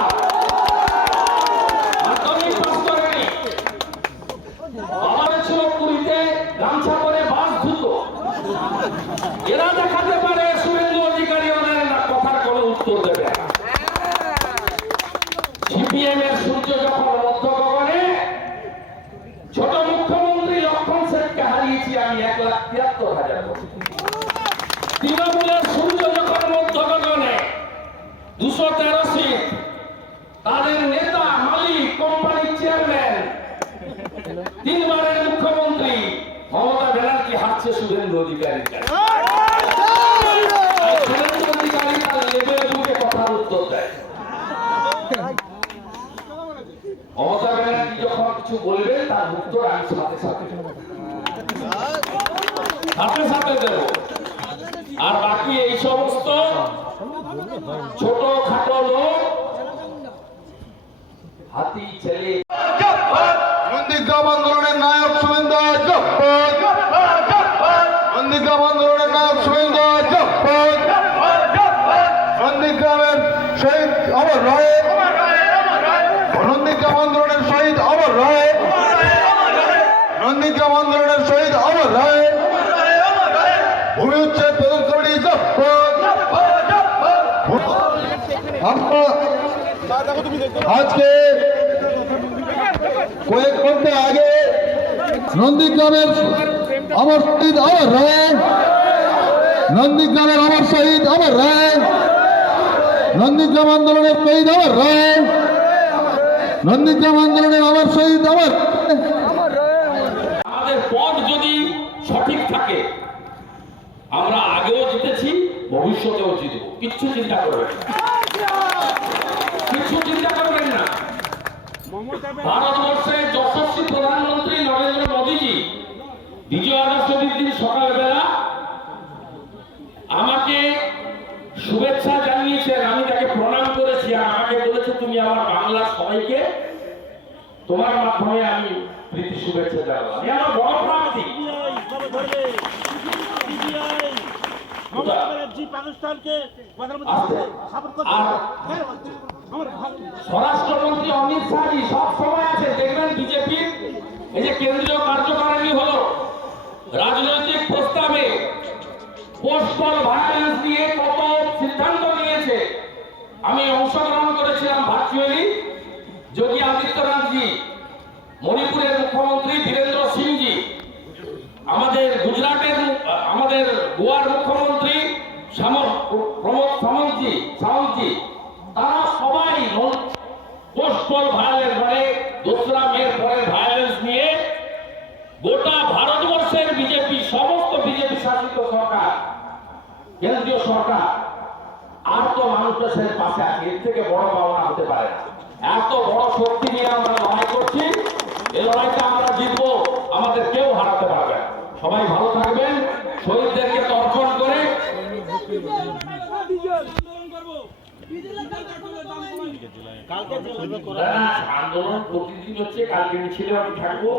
মাধ্যমিক পাস করেনি, বাবার ছিল পুরীতে গামছা পরে বাস ধুত, এরা দেখাতে পারে শুভেন্দু অধিকারী ওদের কথার কোনো উত্তর দেবে না। সিপিএম এর সূর্য যখন মধ্য গগনে, ছোট মুখ্যমন্ত্রী লক্ষণ সেনকে হারিয়েছি আমি 1,73,000 ভোটে। তৃণমূলের সূর্য যখন মধ্য গগনে 213 সিট, তাদের নেতা, মালিক, কোম্পানির চেয়ারম্যান, 3 বারের মুখ্যমন্ত্রী মমতা ব্যানার্জি হারছে শুভেন্দু অধিকারীর কাছে। শুভেন্দু অধিকারী তার লেভেল বুকে কথার উত্তর দেয়। মমতা ব্যানার্জি যখন কিছু বলবেন তার উত্তর আমি সাথে সাথে দেব। আর বাকি এই সমস্ত ছোট খাটো লোক, হাতি ছেলে, নন্দীগ্রাম আন্দোলনের নায়ক শুভেন্দু নন্দীগ্রাম আন্দোলনের নায়ক শুভেন্দু নন্দীগ্রামের শহীদ অমর রায়, নন্দীগ্রাম আন্দোলনের শহীদ অমর রায়, নন্দীগ্রাম আন্দোলনের শহীদ অমর রায়, ভূমি উচ্ছেদ প্রদর্শনী আজকে কয়েক ঘন্টা আগে নন্দীগ্রামের অমর শহীদ অমর রায়, নন্দীগ্রামের অমর শহীদ অমর রায়, নন্দীগ্রাম আন্দোলনের শহীদ অমর রায়, নন্দীগ্রাম আন্দোলনের অমর শহীদ অমর। আমাদের পথ যদি সঠিক থাকে, আমরা আগেও জিতেছি, ভবিষ্যতেও জিতবো। কিচ্ছু চিন্তা করবেন না, কিচ্ছু চিন্তা করবেন না। ভারতবর্ষের যশস্বী প্রধানমন্ত্রী নরেন্দ্র মোদীজি বিজয় আগস্টের দিন সকালবেলা আমাকে শুভেচ্ছা জানিয়েছেন, আমি তাকে প্রণাম করেছি, আর আমাকে বলেছে তুমি আমার বাংলার সবাইকে তোমার মাধ্যমে আমি প্রীতি শুভেচ্ছা জানালাম। আমি আমার বড় প্রাপ্তি। স্বরাষ্ট্রমন্ত্রী অমিত শাহজি সব সময় আছে, দেখবেন বিজেপির এই যে কেন্দ্রীয় কার্যকারিণী হলো, রাজনৈতিক প্রস্তাবে পোস্টাল ভায়োলেন্স নিয়ে কত সিদ্ধান্ত নিয়েছে। আমি অংশগ্রহণ করেছিলাম ভার্চুয়ালি। যোগী আদিত্যনাথজি, মণিপুরের মুখ্যমন্ত্রী বীরেন্দ্র সিংজি, আমাদের গুজরাটের গোয়ার মুখ্যমন্ত্রী প্রমোদ সামন্তজি তারা সবাই পোস্টপল ভায়োলেন্স মানে 2রা মের পরের ভায়োলেন্স নিয়ে গোটা ভারতবর্ষের বিজেপি সমস্ত বিজেপি শাসিত সরকার কেন্দ্রীয় সরকার আর তো মানুষের পাশে আছে, এর থেকে বড় পাওনা হতে পারে না। এত বড় শক্তি নিয়ে আমরা লড়াই করছি, এই লড়াইটা আমরা জিতবো, আমাদের কেউ হারাতে পারবে না। সবাই ভালো থাকবেন, শহীদদেরকে তর্পণ করে আন্দোলন প্রতিদিন হচ্ছে, কালকে মিছিলে আমি থাকবো,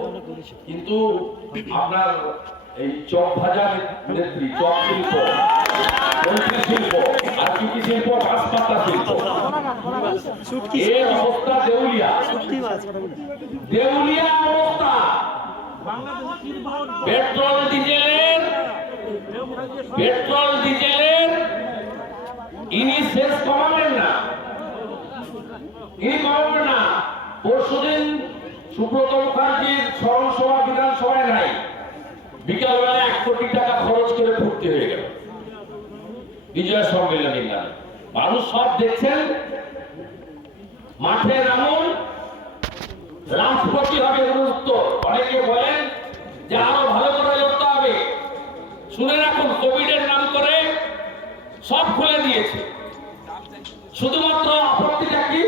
কিন্তু আপনার এই চপ ভাজা নেত্রী, চপ শিল্প, মন্ত্রী শিল্প আর কি শিল্প, হাসপাতাল শিল্প, এর অবস্থা দেউলিয়া অবস্থা। পেট্রোল ডিজেলের ইনি শেষ কমাবেন না, পরশুদিন সুব্রত মুখার্জির স্মরণ সভা বিধানসভায় নাই, বিকালবেলা 1 কোটি টাকা খরচ করে ভর্তি হয়ে গেল বিজয় সম্মেলনের নামে। মানুষ সব দেখছেন, মাঠে নামুন, রাষ্ট্রপতি হবে উত্তর। অনেকে বলেন যে আরো ভালো করে লড়তে হবে। শুনে রাখুন, কোভিডের নাম করে সব খুলে দিয়েছে, শুধুমাত্র আপত্তিটা কি?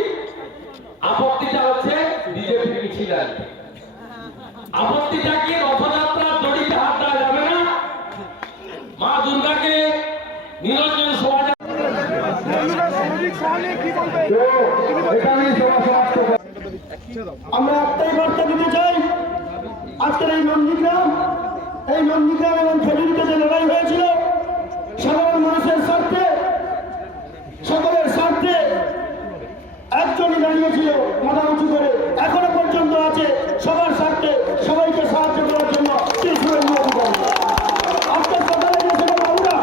আপত্তিটা হচ্ছে বিজেপির মিছিল আসবে। আপত্তিটা কি? রথযাত্রার দড়িতে হাত দেওয়া যাবে না, মা দুর্গাকে নিরঞ্জন শোভা আমরা একটাই বার্তা দিতে চাই, আজকের এই নন্দীগ্রাম এবং খেজুরিতে যে লড়াই হয়েছিল সাধারণ মানুষের স্বার্থে, সকলের স্বার্থে একজনই দাঁড়িয়েছিল মাথা উঁচু করে, এখনো পর্যন্ত আছে সবার স্বার্থে, সবাইকে সাহায্য করার জন্য আজকে সকালে গেছিল বাবুরা,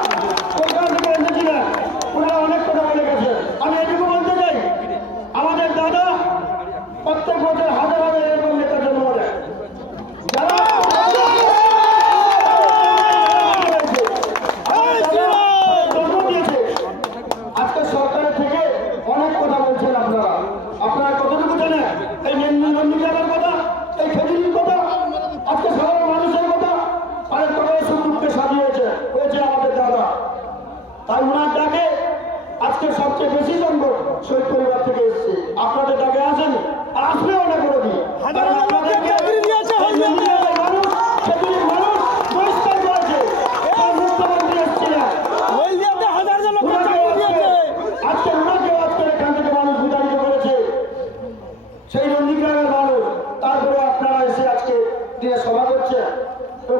কলকাতা থেকে এসেছিলেন, ওনারা অনেক কথা বলে গেছে। আমি এটুকু বলতে চাই, আমাদের দাদা প্রত্যেক বছর হাজার হাজার এরকম নেতা জন্ম দেয়, যারা জন্ম দিয়েছে। আজকে সরকারের থেকে অনেক কথা বলছেন আপনারা কতটুকু জানেন? এই নন্দীগ্রামের কথা, এই খেজুরির কথা, আজকে সাধারণ মানুষের কথা, অনেক কথা সুন্দরকে সাজিয়েছে হয়েছে আমাদের দাদা। তাই ওনার ডাকে আজকে সবচেয়ে বেশি সংখ্যক শহীদ পরিবার থেকে এসছে, আপনাদের ডাকে আসেন, আসবেও না করে দিন। মুখ্যমন্ত্রী এসেছিলেন, আজকে ওনাকেও আজকে এখান থেকে মানুষ বিতাড়িত করেছে, সেই নন্দীগ্রামের মানুষ। তারপরে আপনারা এসে আজকে দিনে সভা করছেন,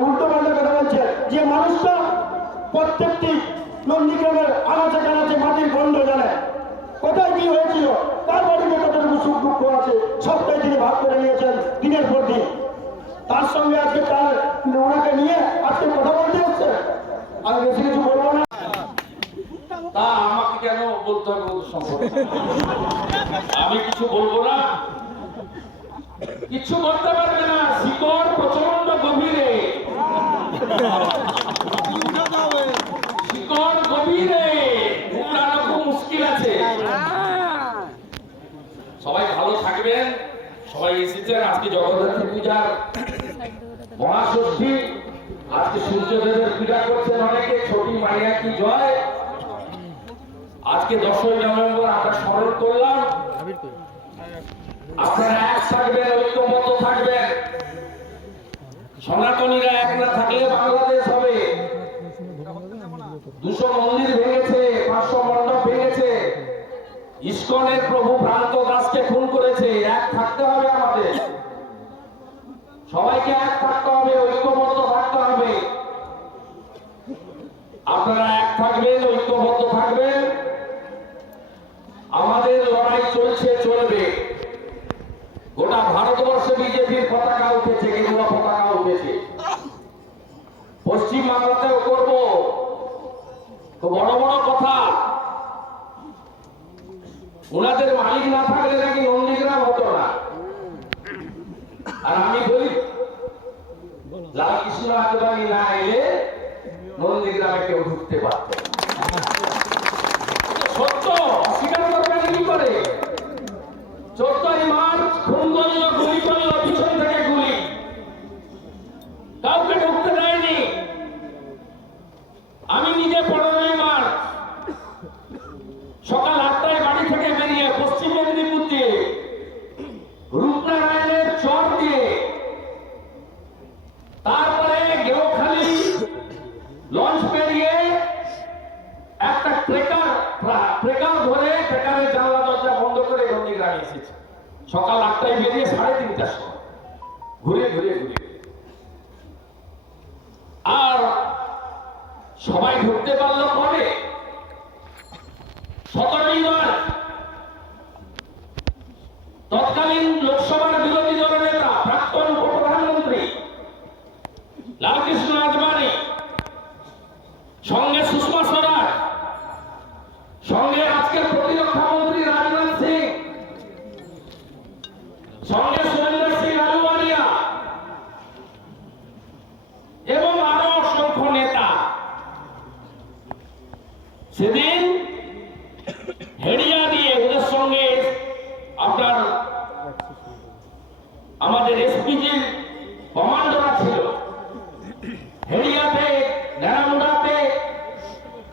উল্টো পাল্টা কথা বলছেন। যে মানুষটা প্রত্যেকটি নন্দীগ্রামের আনাচে কানাচে মাটির গন্ধ জানে, কোথায় কি হয়েছিল, তার বাড়িতে কতটুকু সুখ দুঃখ আছে, সবটাই তিনি ভাগ করে নিয়েছেন দিনের পর দিন। তার সঙ্গে আজকে তার ওনাকে নিয়ে আজকে কথা বলতে হচ্ছে। আমি বেশি কিছু বলবো না। তা আমাকে কেন বলতে হবে সম্ভব? আমি কিছু বলবো না, কিছু বলতে পারবে না। শিকড় প্রচন্ড গভীরে, শিকড় গভীরে, উঠানো খুব মুশকিল আছে। সবাই ভালো থাকবেন, সবাই এসেছেন। আজকে জগদ্ধাত্রী পূজার মহাষষ্ঠী, আজকে সূর্যদেবের পূজা করছেন অনেকে, ছোটি মাইয়া কি জয়। আজকে 10ই নভেম্বর আমরা স্মরণ করলাম। আপনারা এক থাকবেন, ঐক্যবদ্ধ থাকবেন। সনাতনীরা এক না থাকলে বাংলাদেশ হবে। 200 মন্দির ভেঙেছে, 500 মণ্ডপ ভেঙেছে, ইস্কনের প্রভু ভ্রান্ত দাসকে খুন করেছে। এক থাকতে হবে আমাদের, সবাইকে এক থাকতে হবে, ঐক্যবদ্ধ থাকতে হবে। আপনারা এক থাকবেন, ঐক্যবদ্ধ থাকবেন। আমাদের লড়াই চলছে, চলবে। গোটা ভারতবর্ষে বিজেপির পতাকা উঠেছে, গেরুয়া পতাকা উঠেছে। পশ্চিম বাংলাতেও করবো। তো বড় বড় কথা, ওনাদের মালিক না থাকলে নাকি নন্দীগ্রাম হতো না। আর আমি বলি, লাল কৃষ্ণ আদবানি না এলে নন্দীগ্রামে কেউ ঢুকতে পারত না। সত্য অস্বীকার করবে কি করে? 14ই মার্চ খুন করলো, গুলি করলো, পিছন থেকে গুলি, কাউকে ঢুকতে দেয়নি। আমি নিজে 15ই মার্চ সকাল 8টায় বাড়ি থেকে বেরিয়ে পশ্চিম মেদিনীপুর দিয়ে রূপনারায়ণের চর দিয়ে তারপরে গেওখালি লঞ্চ পেরিয়ে একটা ট্রেকার ধরে ট্রেকারের জানলা দরজা বন্ধ করে নন্দীগ্রামে এসেছে। সকাল 8টায় বেরিয়ে 3:30টার সময় ঘুরে ঘুরে ঘুরে, আর সবাই ঢুকতে পারলো কবে? 17ই মার্চ তৎকালীন লোকসভার বিরোধী দলের নেতা প্রাক্তন উপপ্রধানমন্ত্রী লালকৃষ্ণ আদবানি, সঙ্গে সুষমা স্বরাজ, সঙ্গে আজকের প্রতিরক্ষা মন্ত্রী রাজনাথ সিং, সঙ্গে সুরেন্দ্র সিং আলুওয়ালিয়া এবং আরো অসংখ্য নেতা সেদিন হেডিয়া দিয়ে ওদের সঙ্গে আপনার আমাদের এসপিজির কমান্ডোরা ছিল। হেডিয়াতে, ন্যাড়ামুড়াতে,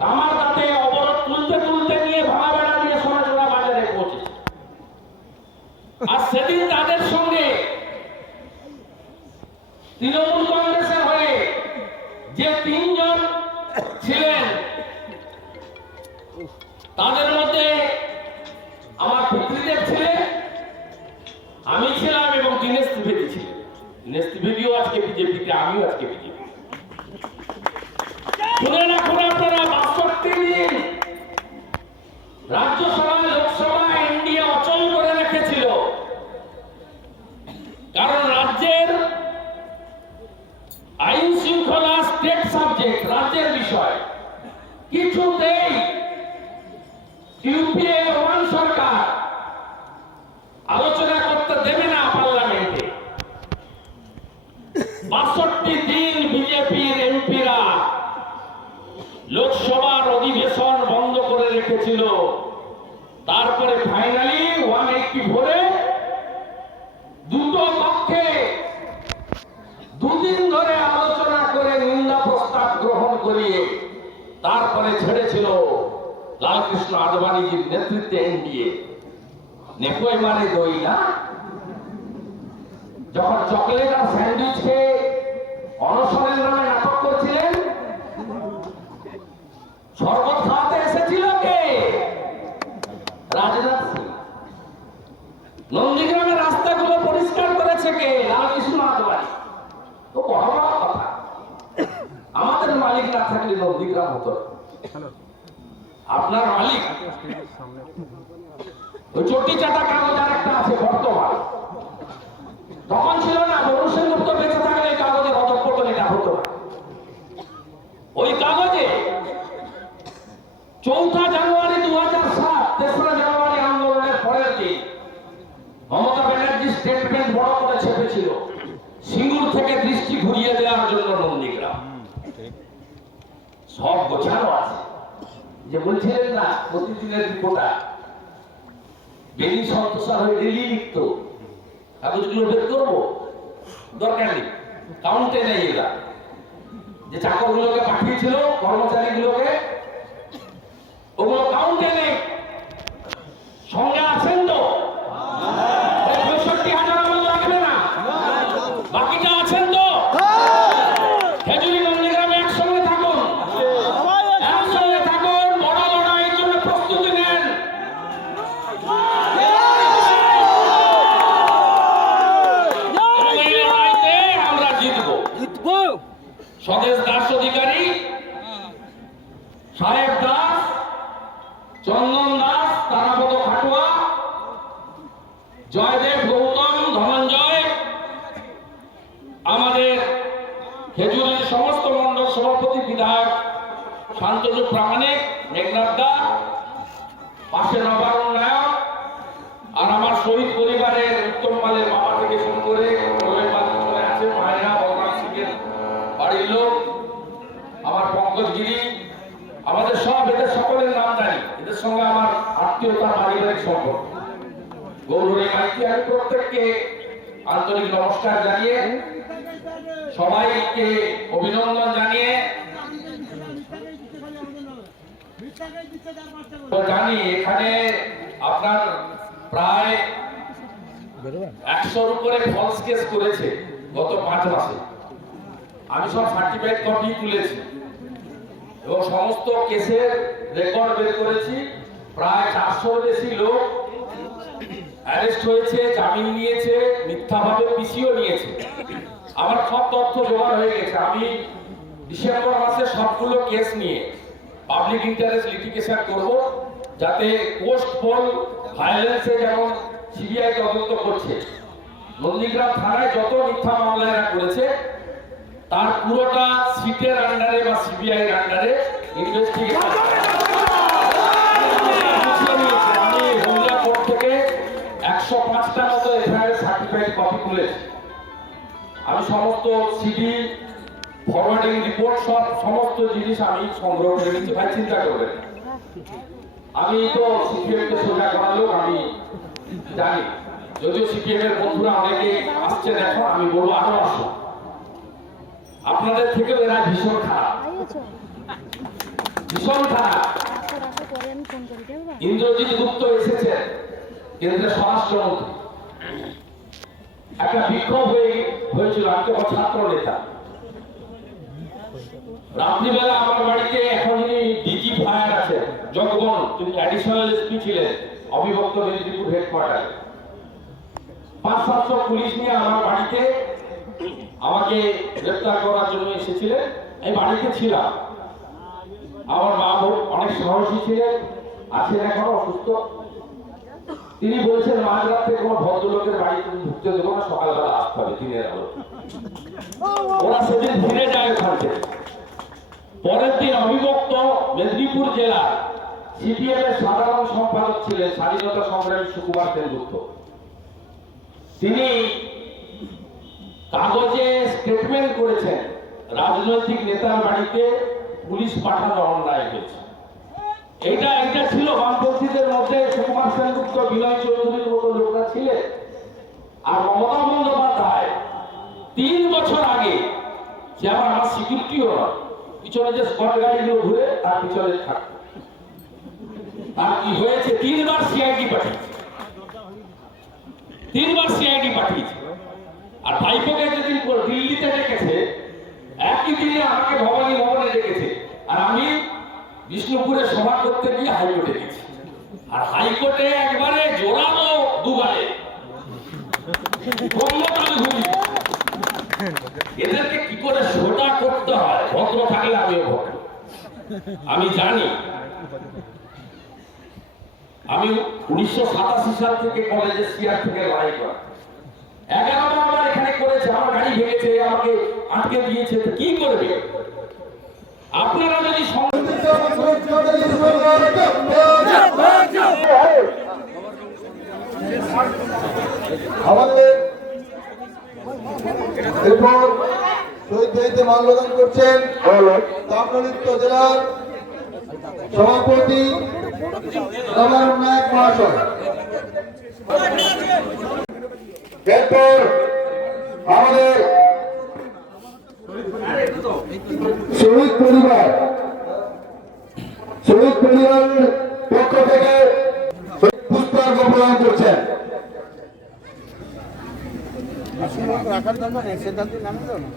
কামারদাতে অবরোধ তুলতে তুলতে নিয়ে ভাড়া বেড়া দিয়ে সোনাচোরা বাজারে পৌঁছেছে। আর সেদিন তাদের সঙ্গে তৃণমূল কংগ্রেসের হয়ে যে 3 জন ছিলেন, তাদের মধ্যে আমার পিতৃদেব ছিলেন, আমি ছিলাম এবং দীনেশ ত্রিবেদী ছিলেন। দীনেশ ত্রিবেদীও আজকে বিজেপিতে, আমিও আজকে বিজেপি। শুনে রাখুন আপনারা, 62 দিন রাজ্যসভা লোকসভা এনডিএ অচল করে রেখেছিল, কারণ রাজ্যের আইন শৃঙ্খলা স্টেট সাবজেক্ট, রাজ্যের বিষয়, কিছুতেই ইউপিএ 1 সরকার আলোচনা করতে দেবে না পার্লামেন্টে। 62 দিন বিজেপির এমপিরা লোকসভার অধিবেশন বন্ধ করে রেখেছিল। তারপরে ফাইনালি 184-এ দুটো পক্ষে 2 দিন ধরে আলোচনা করে নিন্দা প্রস্তাব গ্রহণ করিয়ে তারপরে ছেড়েছিল লালকৃষ্ণ আদবানিজির নেতৃত্বে এনডিএ। নেপোয় মানে দই না? যখন চকলেট আর স্যান্ডউইচ খেয়ে অনশনের নামে নাটক করছিলেন, শরবত খাওয়াতে এসেছিল কে? রাজনাথ সিং। নন্দীগ্রামের রাস্তাগুলো পরিষ্কার করেছে কে? লালকৃষ্ণ আদবানি। তো বড় বড় কথা, আমাদের মালিক না থাকলে নন্দীগ্রাম হতো। আপনার মালিক ওই চটি চাটা কাগজ আর একটা আছে বর্তমান, তখন ছিল না। বরুণ সেনগুপ্ত বেঁচে থাকলে এই কাগজের অধঃপতন এটা হতো না। ওই কাগজে 4 জানুয়ারি 2007, 3রা জানুয়ারি আন্দোলনের পরের দিন মমতা ব্যানার্জি স্টেটমেন্ট বড় করে ছেপেছিল, সিঙ্গুর থেকে দৃষ্টি ঘুরিয়ে দেওয়ার জন্য নন্দীগ্রাম। সব গোছানো আছে। যে বলছিলেন না প্রতিদিনের রিপোর্টার বেনি সন্তোষার হয়ে ডেলি লিখত, কাগজগুলো বের করবো, দরকার নেই, কাউন্টে নেই। এরা যে চাকরগুলোকে পাঠিয়েছিল, কর্মচারীগুলোকে, ওগুলো কাউন্টে নেই। সঙ্গে আছেন তো? 65,000 আমার লাগবে না, বাকিটা আছেন তো? খেজুরি নন্দীগ্রামে একসঙ্গে থাকুন, একসঙ্গে থাকুন, বড় লড়াইয়ের জন্য প্রস্তুতি নেন। এই লড়াইতে আমরা জিতবো। স্বদেশ দাস অধিকারী, সাহেব দাস, চন্দন দাস, তারাপদ খাটুয়া, জয়দেব গৌতম, ধনঞ্জয়, আমাদের খেজুরের সমস্ত মন্ডল সভাপতি বিধায়ক শান্তনু প্রামাণিক, মেঘনাথ দা, পাশে নবারুণ নায়ক, আর আমার শহীদ পরিবারের উত্তম পালের বাবা থেকে শুরু করে চলে আছে মায়েরা, বলরাম সিংয়ের বাড়ির লোক, আমার পঙ্কজ গিরি আমাদের সব এদের সকলের নাম জানি, এদের সঙ্গে আমার আত্মীয়তা পারিবারিক সম্পর্ক। গৌরী মাইতি আমি প্রত্যেককে আন্তরিক নমস্কার জানিয়ে, সবাইকে অভিনন্দন জানিয়ে, তো জানি এখানে আপনার প্রায় 100-র উপরে ফলস কেস করেছে গত 5 মাসে। আমি সব সার্টিফাইড কপি তুলেছি এবং সমস্ত কেসের রেকর্ড বের করেছি। প্রায় 400-র বেশি লোক অ্যারেস্ট হয়েছে, জামিন নিয়েছে, মিথ্যাভাবে পিসিও নিয়েছে। আমার সব তথ্য জোগাড় হয়ে গেছে। আমি ডিসেম্বর মাসে সবগুলো কেস নিয়ে পাবলিক ইন্টারেস্ট লিটিগেশন করব, যাতে পোস্ট পোল ভায়োলেন্সে যেমন সিবিআই তদন্ত করছে, নন্দীগ্রাম থানায় যত মিথ্যা মামলা এরা করেছে তার পুরোটা সিটের আন্ডারে বা সিবিআই এর আন্ডারে ইনভেস্টিগেশন। আমি হলদিয়া কোর্ট থেকে 105টা মতো এফআইআর সার্টিফাইড কপি তুলেছি। আমি সমস্ত সিডি ফরওয়ার্ডিং রিপোর্ট সমস্ত জিনিস আমি সংগ্রহ করে নিচ্ছি। ভাই চিন্তা করবেন, আমি তো সিপিএম কে সোজা করা লোক, আমি জানি। যদিও সিপিএম এর বন্ধুরা অনেকে আসছেন এখন, আমি বলবো আরো আসুন। আপনাদের থেকেও এরা ভীষণ খারাপ, ভীষণ খারাপ। ইন্দ্রজিৎ গুপ্ত এসেছেন কেন্দ্রের স্বরাষ্ট্রমন্ত্রী, একটা বিক্ষোভ হয়েছিল। আমি তো ছাত্র নেতা। রাত্রিবেলা আমার বাড়িতে এখন যিনি ডিজি ফায়ার আছেন জগবন, তিনি অ্যাডিশনাল এসপি ছিলেন অবিভক্ত মেদিনীপুর হেডকোয়ার্টারে, 500-700 পুলিশ নিয়ে আমার বাড়িতে আমাকে গ্রেফতার করার জন্য এসেছিলেন। আমি বাড়িতে ছিলাম। আমার মা অনেক সাহসী ছিলেন, আছেন এখনো অসুস্থ। তিনি বলেছেন মাঝরাতে কোনো ভদ্রলোকের বাড়িতে ঢুকতে দেবো না, সকালবেলা আসতে হবে দিনের আলো। ওরা সেদিন ফিরে যায় ওখান থেকে। পরের দিন অবিভক্ত মেদিনীপুর জেলার সিপিএম এর সাধারণ সম্পাদক ছিলেন স্বাধীনতা সংগ্রামী সুকুমার সেনগুপ্ত। তিনি কাগজে স্টেটমেন্ট করেছেন রাজনৈতিক নেতার বাড়িতে পুলিশ পাঠানো অন্যায় হয়েছে। এটা ছিল বামপন্থীদের মধ্যে সুকুমার সেনগুপ্ত, বিনয় চৌধুরীর মতো লোকরা ছিলেন। আর মমতা বন্দ্যোপাধ্যায় 3 বছর আগে, যে আমার সিকিউরিটিও নয়, পিছনে যে স্কট গাড়িগুলো ঘুরে তার পিছনে থাকতো। আর কি হয়েছে, 3 বার সিআইডি পাঠিয়েছে, 3 বার সিআইডি পাঠিয়েছে। আর ভাইপোকে যেদিন দিল্লিতে ডেকেছে, একই দিনে আমাকে ভবানী ভবনে ডেকেছে। আর আমি বিষ্ণুপুরে সভা করতে গিয়ে হাইকোর্টে গেছি। আর হাইকোর্টে একবারে জোরালো দুবারে এদেরকে কি করে সোজা করতে হয়, ভদ্র থাকলে আমিও ভদ্র। আমি জানি। আমি 1987 সাল থেকে কলেজে সিআর থেকে লড়াই করা, 11 বার আমার এখানে করেছে। আমার গাড়ি ভেঙেছে, আমাকে আটকে দিয়েছে, তো কি করবে? আপনারা যদি আমাদের এরপর শহীদ ভাইতে মাল্যদান করছেন তাম্রলিপ্ত জেলার সভাপতি নবায়ন নায়ক মহাশয়। এরপর আমাদের শহীদ পরিবারের পক্ষ থেকে পুষ্পার্ঘ্য প্রদান করছেন। রাখার জন্য সিদ্ধান্ত নামে দাও না।